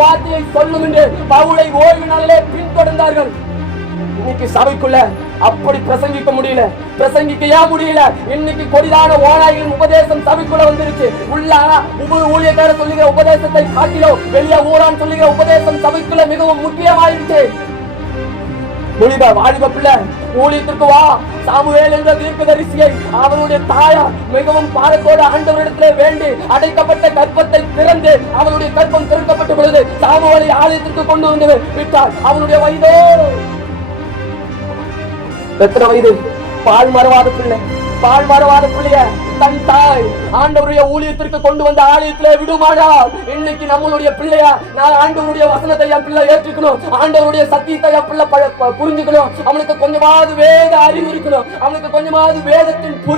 வார்த்தையை சொல்லும் என்று பவுலை ஓய்வு நாளிலே பின்தொடர்ந்தார்கள். இன்னைக்கு சபைக்குள்ள அப்படி பிரசங்கிக்க முடியல, பிரசங்கிக்க முடியல. இன்னைக்கு கொடிதான ஓநாய்களின் உபதேசம் சபைக்குள்ள வந்துருச்சு. உள்ள ஊழியக்கார சொல்லுகிற உபதேசத்தை காட்டிலோ வெளியே ஊரான் சொல்லுகிற உபதேசம் சபைக்குள்ள மிகவும் முக்கியமாயிருச்சு. வாலிப பிள்ளை ஊழியத்திற்கு வா. சாமுவேல் என்ற தீர்க்கதரிசியை அவனுடைய தாயார் மிகவும் பாரத்தோடு ஆண்டவரிடத்திலே வேண்டி அடைக்கப்பட்ட கர்ப்பத்தை திறந்து அவனுடைய கர்ப்பம் திறக்கப்பட்ட பொழுது சாமுவேலை ஆலயத்திற்கு கொண்டு வந்து விட்டார். அவனுடைய வயதோ எத்தனை வயது? பால் மறவாத பிள்ளை. பால் மறவாத பிள்ளைய தன் தாய் ஆண்டவருடைய ஊழியத்திற்கு கொண்டு வந்த ஆலயத்திலே விடுமானால் இன்னைக்கு நம்மளுடைய பிள்ளையா நான் ஆண்டவருடைய வசனத்தை என் பிள்ளை ஏற்றுக்கணும், ஆண்டவருடைய சத்தியத்தை என் பிள்ளை புரிஞ்சுக்கணும், அவனுக்கு கொஞ்சமாவது வேத அறிவு இருக்கணும், அவனுக்கு கொஞ்சமாவது வேதத்தின்